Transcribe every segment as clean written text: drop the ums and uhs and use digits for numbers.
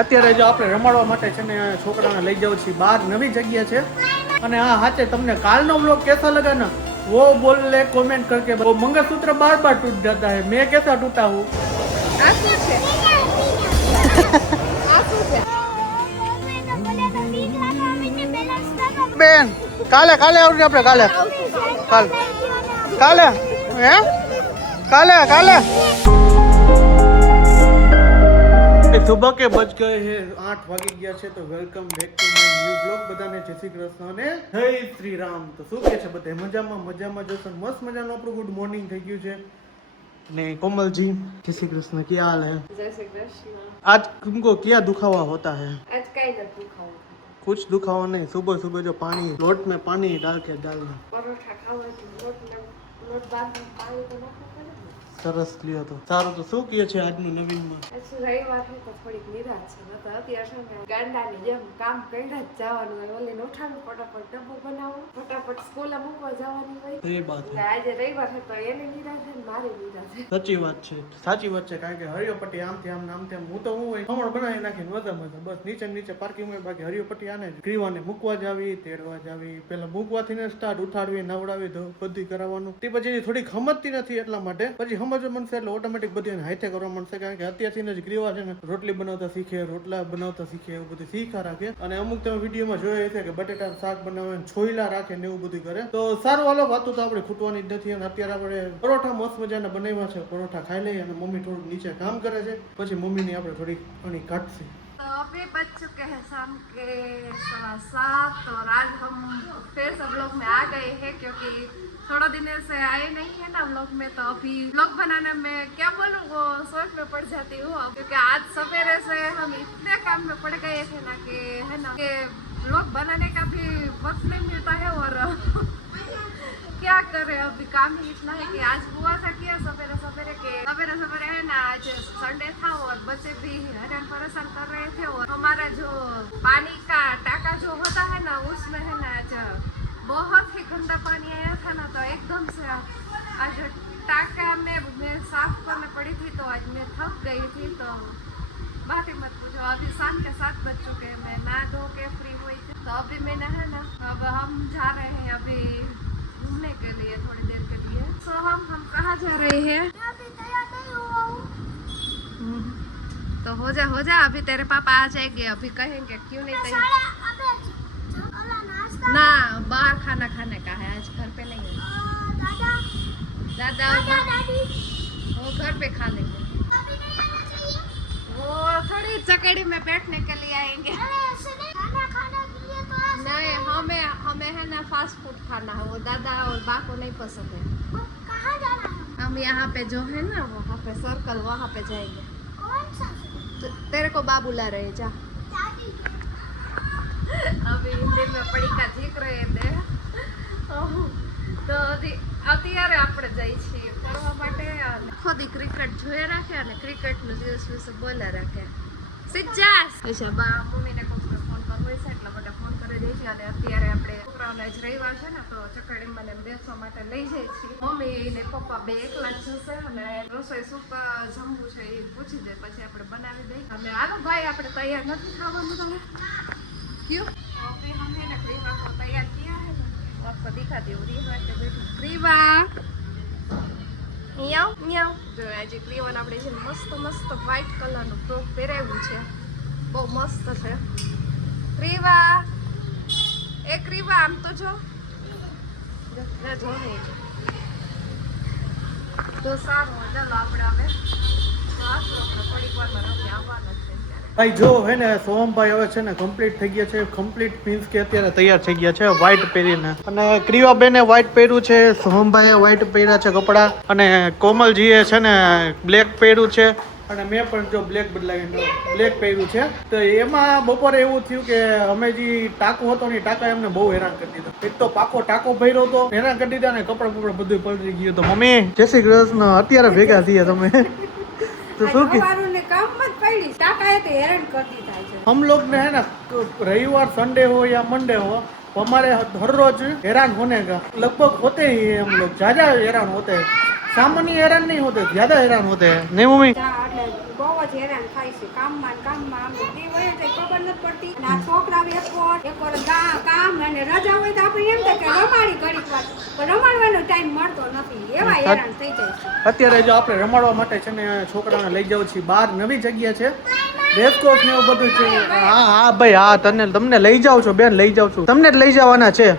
અત્યારે જો આપણે રમાડવા માટે છે ને છોકરાને લઈ જાવ છીએ બહાર નવી જગ્યા છે અને હા હાચે તમને કાલનો વ્લોગ कैसा लगा ना वो बोल ले कमेंट करके वो मंगलसूत्र बार बार टूट जाता है मैं कैसा टूटा हूँ બેન કાલે કાલે આવજો આપણે કાલે કાલે હે કાલે કાલે सुबह के बज गए हैं 8 વાગી ગયા છે તો welcome back to my new blog બધાને જય શ્રી કૃષ્ણ અને જય શ્રી રામ તો શું કે છે બધા મજામાં જશો મસ્ત મજાનું આપણું ગુડ મોર્નિંગ થઈ ગયું છે ने कोमल जी जय श्री कृष्ण क्या हाल है जय श्री कृष्ण आज तुमको क्या दुखावा होता है आज कहीं नहीं दुखावा कुछ दुखावा नहीं सुबह सुबह जो पानी लोट में पानी डाल डालना परोठा खाओ लोट बाद में पानी तो ना સરસ લ્યો તો સારું તો શું કહે છે આજનું નવીનમાં આજે રવિવાર છે તો થોડીક નિરાશ છે નતો અત્યારે છે ને ગાંડાની જેમ કામ કર્યા જ જવાનું હોય ઓલી ઉઠાડું ફટાફટ ડબ્બો બનાવો ફટાફટ સ્કૂલે મૂકવા જવાની હોય એ વાત છે આજે રવિવાર છે તો એને નિરાશ છે મારી નિરાશ છે સાચી વાત છે કારણ કે હરિયોપટ્ટી આમથી આમ નામથી આમ હું તો હું હોય ખમણ બનાવી નાખીને વધારે બસ નીચે પાર્કિંગ હોય બાકી હરિયોપટ્ટી આને ગ્રીવાને મૂકવા જાવી તેડવા જાવી પેલા મૂકવાથી ને સ્ટાર્ટ ઉઠાડવી નવડાવી બધી કરાવવાનું તે પછી થોડી ખમતતી નથી એટલા માટે પછી સમજ બનશે એટલે ઓટોમેટિક બધી હાથે કરવા મળશે કારણ કે અત્યારથી જ ગ્રીવા છે ને રોટલી બનાવતા શીખે રોટલા બનાવતા શીખે એવું બધું શીખા રાખે અને અમુક તમે વિડીયોમાં જોયા છે કે બટેટાનું શાક બનાવે છોયલા રાખે ને એવું બધું કરે તો સારું હાલો વાતો તો આપણે ખૂટવાની જ નથી અને અત્યારે આપણે પરોઠા મસ્ત મજાના બનાવ્યા છે પરોઠા ખાઈ લઈએ અને મમ્મી થોડુંક નીચે કામ કરે છે પછી મમ્મીની આપણે થોડીક ઘણી કાઢશે तो अभी बज चुके हैं शाम के 7:15 और आज हम फिर सब लोग में आ गए हैं क्योंकि थोड़ा दिन से आए नहीं है ना व्लॉग में तो अभी व्लॉग बनाने में क्या बोलूँ वो सोच में पड़ जाती हूँ क्योंकि आज सवेरे से हम इतने काम में पड़ गए थे ना कि है ना कि व्लॉग बनाने का भी वक्त नहीं मिलता है और क्या करे अभी काम ही इतना है कि आज हुआ था क्या सवेरे सवेरे है ना आज संडे था और बच्चे भी हैरान परेशान कर रहे थे और हमारा जो पानी का टाका जो होता है ना उसमें है ना आज बहुत ही गंदा पानी आया था ना तो एकदम से आज टाका में मैं साफ करने पड़ी थी तो आज मैं थक गई थी तो बात ही मत पूछो अभी शाम के 7 बज चुके हैं मैं नहा धो के फ्री हुई थी तो अभी मैंने है ना अब हम जा रहे हैं अभी घूमने के लिए थोड़ी देर के लिए तो हम कहाँ जा रहे हैं तो हो जा अभी तेरे पापा आ जाएंगे अभी कहेंगे क्यों नहीं तैयार ना बाहर खाना खाने का है आज घर पे नहीं है दादा वो घर पे खा लेंगे वो थोड़ी चकेड़ी में बैठने के लिए आएंगे नहीं हमें है ना फास्ट फूड खाना है वो दादा और बा को नहीं पसंद है कहाँ जाना है हम यहाँ पे जो है ना वहाँ पे सर्कल वहाँ पे जाएंगे कौन सा तो तेरे को बा बुला रहे जा अभी हिंदी में पड़ी का जीक रहे थे તો અત્યારે આપણે જઈ છીએ ફરવા માટે ખોદી ક્રિકેટ જોઈ રાખે અને ક્રિકેટનો દિવસ વિશે બોલા રાખે સિજાસ અચ્છા બા મમ્મીને કોઈને ફોન કરવો છે એટલે બધા ફોન કરી દે છે અને અત્યારે આપણે છોકરાઓને જ રવિવાર છે ને તો ચકડી મને બેસવા માટે લઈ જાય છે મમ્મી ને પપ્પા બે એકલા જ જશે અને રસોઈ શું જમવું છે એ પૂછી દે પછી આપણે બનાવી દઈએ અને હાલો ભાઈ આપણે તૈયાર નથી ખાવાનું તમે क्यों अभी हमने ना ग्रीवा को तैयार किया है ना आपको दिखा दी ग्रीवा के बेटी ग्रीवा मियाओ मियाओ जो आज ग्रीवा ने આપણે છે મસ્ત વ્હાઈટ કલરનું ફ્રોક પહેરાવ્યું છે બહુ મસ્ત છે ગ્રીવા એ ગ્રીવા આમ તો જો ના જો નહીં તો સારું ચાલો આપણે હવે વાત થોડીક વારમાં આપણે આવવાના છે ભાઈ જો હે ને સોહમભાઈ હવે છે ને કમ્પ્લીટ થઈ ગયા છે કમ્પ્લીટ મીન્સ કે અત્યારે તૈયાર થઈ ગયા છે વ્હાઈટ પહેરીને અને ક્રિયાબેને વ્હાઈટ પહેર્યું છે સોહમભાઈએ વ્હાઈટ પહેર્યા છે કપડાં અને કોમલજીએ છે ને બ્લેક પહેર્યું છે અને મેં પણ જો બ્લેક બદલાવીને બ્લેક પહેર્યું છે તો એમાં બપોરે એવું થયું કે અમે જે ટાંકો હતો ને ટાંકા એમને બહુ હેરાન કરી દીધો એક તો પાકો ટાંકો ભર્યો હતો હેરાન કરી દીધા ને કપડાં બધું પલળી ગયું તો મમ્મી જય શ્રી કૃષ્ણ અત્યારે ભેગા થયા તમે तो हम लोग ने है ना रविवार संडे हो या मंडे हो हमारे हर रोज हैरान होने का लगभग होते ही है हम लोग ज्यादा हैरान होते हैं सामान्य हैरान नहीं होते, ज्यादा हैरान होते हैं नहीं मम्मी? એટલે બહુ જ હેરાન થાય છે કામમાં ને કામમાં આમ દી હોય તો ખબર નથી પડતી અને આ છોકરા એક વાર કામ અને રજા હોય તો આપણે એમ થાય કે રમાડી ઘડીક વાર પણ રમાડવાનો ટાઈમ મળતો નથી એવા હેરાન થઈ જાય છે અત્યારે જો આપણે રમાડવા માટે છે ને છોકરાને લઈ જાવ છીએ બહાર નવી જગ્યા છે રેસકોર્સ ને એવું બધું છે હા હા ભાઈ હા તમને લઈ જાઉં છું બેન લઈ જાઉં છું તમને જ લઈ જવાના છે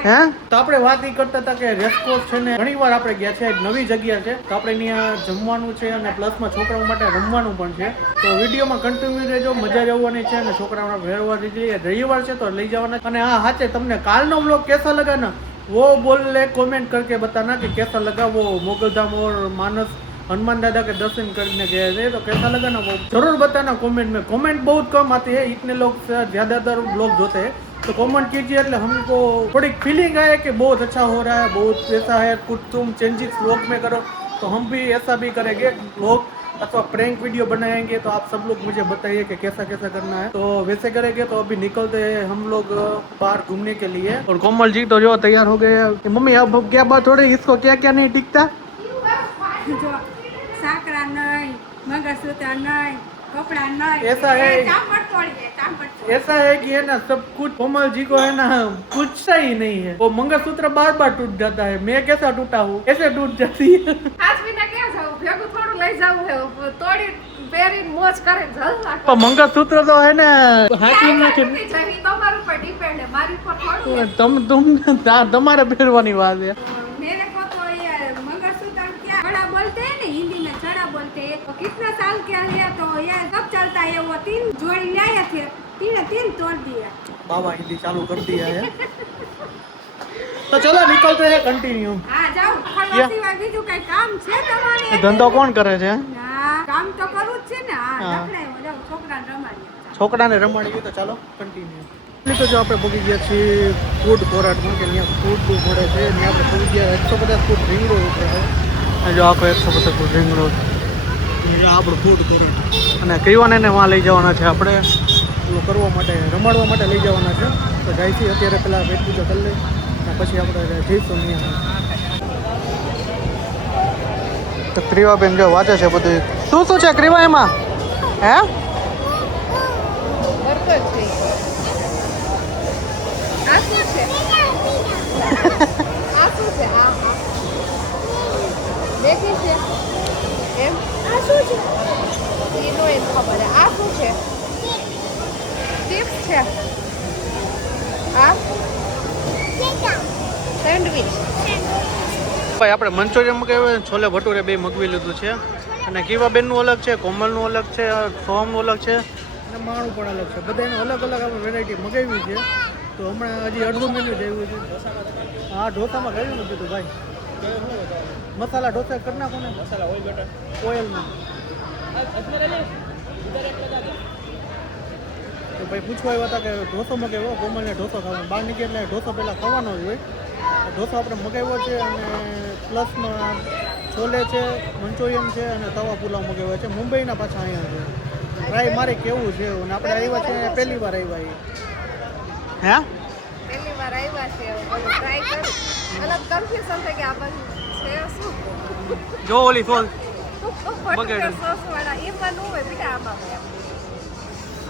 હે તો આપણે વાત એ કરતા હતા કે રેસકોર્સ છે ને ઘણી વાર આપણે ગયા છે નવી જગ્યા છે તો આપણે ત્યાં જમવાનું છે અને પ્લસમાં છોકરાઓ માટે રમવાનું પણ છે તો વિડીયોમાં કન્ટિન્યુ રહેજો મજા રહેવાની છે અને છોકરાઓને ભેળવા જઈએ રવિવાર છે તો લઈ જવાના અને હા હાચે તમને કાલનો વ્લોગ કેસા લગા ના वो बोल कमेंट करके बताना कि कैसा लगा वो मोगलधाम और मानस हनुमान दादा के दर्शन करने गए थे तो कैसा लगा ना वो जरूर बताना कमेंट में कमेंट बहुत कम आती है इतने लोग ज्यादातर लोग होते हैं तो कमेंट कीजिए એટલે हमको थोड़ी फीलिंग आए कि बहुत अच्छा हो रहा है बहुत ऐसा है कुछ तुम चेंजेस व्लॉग में करो तो हम भी ऐसा भी करेंगे व्लॉग अथवा प्रैंक वीडियो बनाएंगे तो आप सब लोग मुझे बताइए कि कैसा कैसा करना है तो वैसे करेंगे तो अभी निकलते हैं हम लोग बाहर घूमने के लिए और कोमल जी तो जो तैयार हो गए कि मम्मी अब क्या बात हो रही इसको क्या क्या नहीं टिकता જો સાકરા નહીં મંગળસૂત્ર નહીં કપડા નહીં ऐसा है ચાંપટ તોડીએ ચાંપટ ऐसा है कि है ना सब कुछ कोमल जी को है ना पूछता ही नहीं है वो मंगलसूत्र बार बार टूट जाता है मैं कैसा टूटा हूँ ऐसे टूट जाती है હાસવીને ક્યાં જાવું ભેગું થોડું લઈ જાવું હે તોડી પહેરીને મોજ કરે જલસા पर मंगलसूत्र तो है ना हाथ में नाखे જઈ તમારા ઉપર ડિપેન્ડ હે મારી ઉપર થોડું તમારે પહેરવાની વાત છે मेरे को तो ये मंगलसूत्र क्या छड़ा बोलते हैं ना हिंदी में छड़ा बोलते हैं तो कितना साल के लिया तो ये सब चलता है वो 3 जोड़ी लाए थे 3 तोड़ दिया बाबा हिंदी चालू कर दिया है तो चलो निकलते हैं कंटिन्यू हाँ जाओ ફરવા સિવાય બીજું કઈ કામ છે તમારે ધંધો કોણ કરે છે ના કામ તો કરવું જ છે ને હા હા. રખડાયો જાઓ છોકરાને રમાડીએ છોકરાને રમાડીએ તો ચાલો કન્ટિન્યુ તો જો આપણે પહોંચી ગયા છીએ ફૂડ કોર્ટમાં કે ત્યાં ફૂડ બહુ મળે છે ત્યાં આપણે પહોંચી ગયા 150 ફૂટ રિંગ રોડ ઉપર છે જો આખો 150 ફૂટ રિંગ રોડ આપણું ફૂડ કોર્ટ અને કઈવાને વાં લઈ જવાના છે આપણે પેલું કરવા માટે રમાડવા માટે લઈ જવાના છે તો જાય છે અત્યારે પેલા પેટ પૂજા કરી લઈએ અને પછી આપણે જઈશું ત્યાં તો ક્રીવાબેન જો વાંચે છે બધું શું છે ક્રીવા એમાં હે બરકત છે આ શું છે આ શું છે આ દેખી છે એમ આ શું છે એનો એમ ખબર છે આ શું છે ચિપ્સ છે આ સેન્ડવિચ ભાઈ આપણે મંચુરિયન મગાવ્યું છોલે ભટુરે બે મગવી લીધું છે અને કીવાબેનનું અલગ છે કોમલનું અલગ છે સોમનું અલગ છે અને માણું પણ અલગ છે બધાનું અલગ અલગ આપણે વેરાયટી મગાવી છે તો હમણાં હજી અડધું મેન્યુ જ આવ્યું છે હા ઢોસામાં કયું નથી કીધું ભાઈ મસાલા ઢોસા કરી નાખો ને મસાલા ઓઇલ બટર ઓઇલમાં તો ભાઈ પૂછવા આવ્યા હતા કે ઢોસો મગાવ્યો કોમલને ઢોસો ખાવાનો બહાર નીકળે એટલે ઢોસો પહેલાં ખાવાનો જ હોય ઢોસો આપણે મગાવ્યો છે અને પ્લસમાં છોલે છે મંચુરિયન છે અને તવા પુલાવ મગાવ્યો છે મુંબઈના પાછા અહીંયા છે ટ્રાય મારે કેવું છે અને આપણે આવ્યા છે પહેલી વાર આવ્યા હે પહેલી વાર આવ્યા છે બધું ટ્રાય કરી અલગ કન્ફ્યુઝન થઈ કે આ બધું છે શું જો ઓલી સોલ બગડ્યું સોસ વાળા એમાં નું હોય બેટા આમાં હોય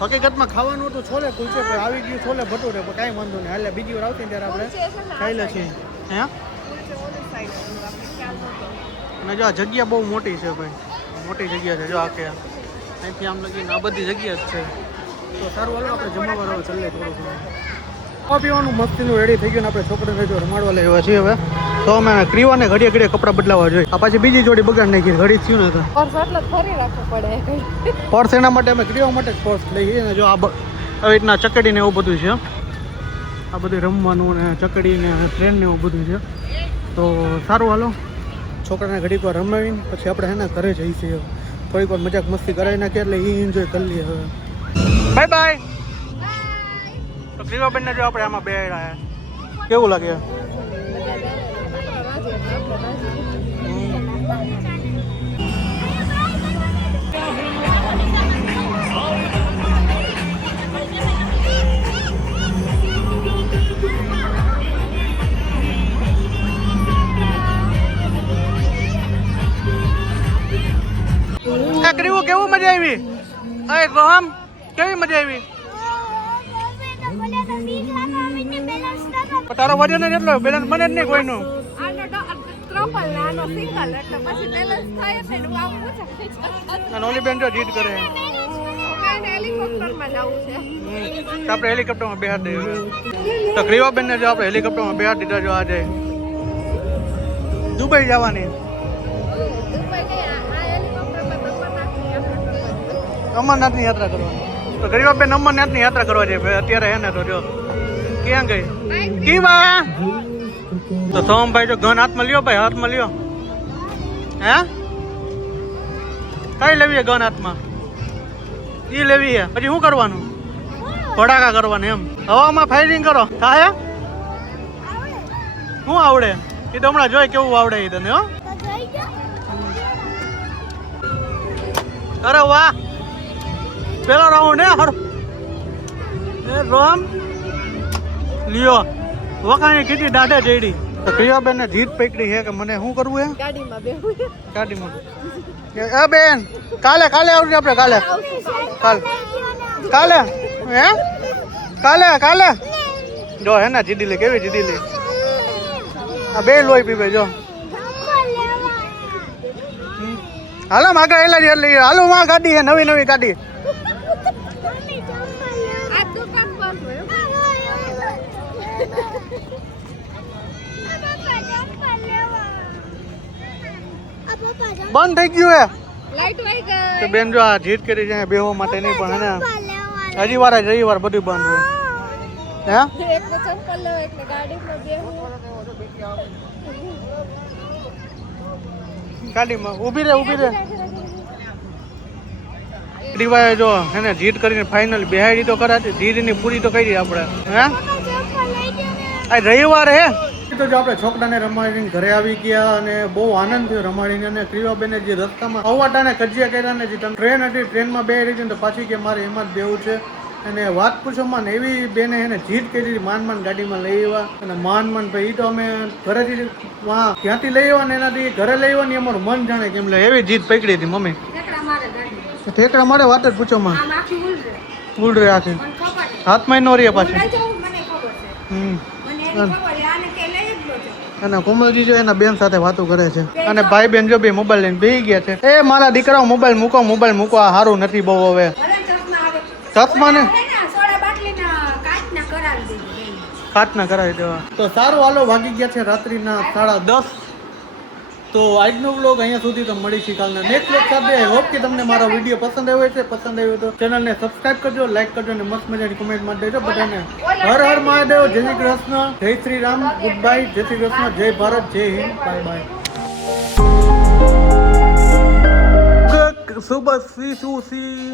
હકીકતમાં ખાવાનું હતું છોલે કુલચે પણ આવી ગયું છોલે ભટુરે પણ કાંઈ વાંધો નહીં હાલે બીજી વાર આવતી ને ત્યારે આપણે ખાઈ લે છીએ હે કુલચે ઓલી સાઈડ આપણે ખ્યાલ નહોતો અને જો આ જગ્યા બહુ મોટી છે ભાઈ મોટી જગ્યા છે જો આખે અહીંથી આમ લગીને આ બધી જગ્યા જ છે તો સારું હાલો આપણે જમવા હવે ચાલીએ થોડું ઘણું ખાવા પીવાનું મસ્તીનું રેડી થઈ ગયું ને આપણે છોકરાને જો રમાડવા લેવા છીએ હવે તો અમે ક્રીવાને ઘડીએ ઘડીએ કપડાં બદલાવા જોઈએ આ પાછી બીજી જોડી બગાડ નાખી ઘડી થયું ને તો પર્સ એટલે ફરી રાખવું પડે પર્સ એના માટે અમે ક્રીવા માટે જ પર્સ લઈએ અને જો આ આવી રીતના ચકડી ને એવું બધું છે આ બધું રમવાનું ને ચકડી ને ટ્રેન ને એવું બધું છે તો સારું હાલો છોકરાને ઘડીક વાર રમાવીને પછી આપણે એના ઘરે જઈશું થોડીક વાર મજાક મસ્તી કરાવી નાખીએ એટલે એ એન્જોય કરી લઈએ હવે બાય બાય તો ક્રીવાબેનને જો આપણે આમાં બે કેવું લાગે ગઈ રોહમ કેવી મજા આવી તારો વજન જ એટલો બેલેન્સ બને જ નહીં કોઈનું આનો ટ્રપલ ને આનો સિંગલ એટલે પછી બેલેન્સ થાય જ ને આમ પૂછે અને ઓલી બેન જો જીત કરે મેં હેલિકોપ્ટરમાં જવું છે તો આપણે હેલિકોપ્ટરમાં બેહાર દઈએ તો ક્રિવાબેન ને જો આપણે હેલિકોપ્ટરમાં બેહાર દીધા જો આજે દુબઈ જવાની દુબઈ ગઈ આ હેલિકોપ્ટરમાં અમરનાથની યાત્રા કરવા તો ગરીબાબેન અમરનાથની યાત્રા કરવા છે અત્યારે હે ને તો જો ક્યાં ગઈ કીવા તો સોમભાઈ જો ગન હાથમાં લ્યો ભાઈ હાથમાં લ્યો હે કઈ લેવી છે ગન હાથમાં ઈ લેવી છે પછી શું કરવાનું ભડાકા કરવાના એમ હવામાં ફાયરિંગ કરો થાય શું આવડે એ તો હમણાં જોઈ કેવું આવડે એ તને હો અરે વાહ પેલો રાઉન્ડ હે હર એ રોમ લ્યો વખાણી કીધી દાઢે જઈડી તો પ્રિયાબેન ને જીત પકડી છે કે મને શું કરવું હે ગાડીમાં બેહું ગાડીમાં એ બેન કાલે આવજો આપણે કાલે કાલે હે કાલે જો હે ને જીદી લે કેવી જીદી લે આ બે લોહી પીવે જો હાલો આગળ એલા જ એટલે હાલો માં ગાડી હે નવી ગાડી આ દુકાન પર બંધ થઈ ગયું હે લાઈટ વહી ગઈ તો બેન જો આ જીત કરી જાય બેહવા માટે નહીં પણ હે ને હજી વાર રવિવાર બધું બંધ હોય હે એકને ચંપલ લેવા એકને ગાડીમાં બેહું ગાડીમાં ઊભી રે દીવાય જો હે ને જીત કરીને ફાઇનલ બેહાડી તો કરાતી જીતની પૂરી તો કરી આપણે હે આ રવિવાર હે તો જો આપણે છોકરાને રમાડીને ઘરે આવી ગયા અને બહુ આનંદ થયો રમાડીને અને ક્રિયાબેને જે રસ્તામાં અવાટાને કજિયા કર્યા ને જે ટ્રેન હતી ટ્રેનમાં બે રહી તો પાછી કે મારે એમાં જ બેવું છે અને વાત પૂછોમાં ને એવી બેને એને જીત કરી માન ગાડીમાં લઈ આવ્યા અને માન ભાઈ એ તો અમે ઘરેથી ક્યાંથી લઈ આવ્યા ને એનાથી ઘરે લઈ આવ્યા ને અમારું મન જાણે કેમ લે એવી જીત પકડી હતી મમ્મી ઠેકડા મારે વાત જ પૂછોમાં ઉડ રે આખી હાથમાં નો રે પાછી અને કોમલજી જો એના બેન સાથે વાતો કરે છે અને ભાઈ બેન જો બે મોબાઈલ લઈને બેસી ગયા છે એ મારા દીકરાઓ મોબાઈલ મૂકો આ સારું નથી બહુ હવે ચશ્મા ને કાચના કરાવી દેવા તો સારું હાલો વાગી ગયા છે રાત્રિના 10:30 તો આજનો વ્લોગ અહીંયા સુધી તો મળીશું કાલના નેક્સ્ટ વ્લોગ સાથે આઈ હોપ કે તમને મારો વિડીયો પસંદ આવ્યો તો ચેનલને સબસ્ક્રાઇબ કરજો લાઈક કરજો અને મસ્ત મજાની કમેન્ટ માં દેજો બધાને હર હર મહાદેવ જય શ્રી કૃષ્ણ જય શ્રી રામ ગુડ બાય જય શ્રી કૃષ્ણ જય ભારત જય હિન્દ બાય બાય સુબહ સી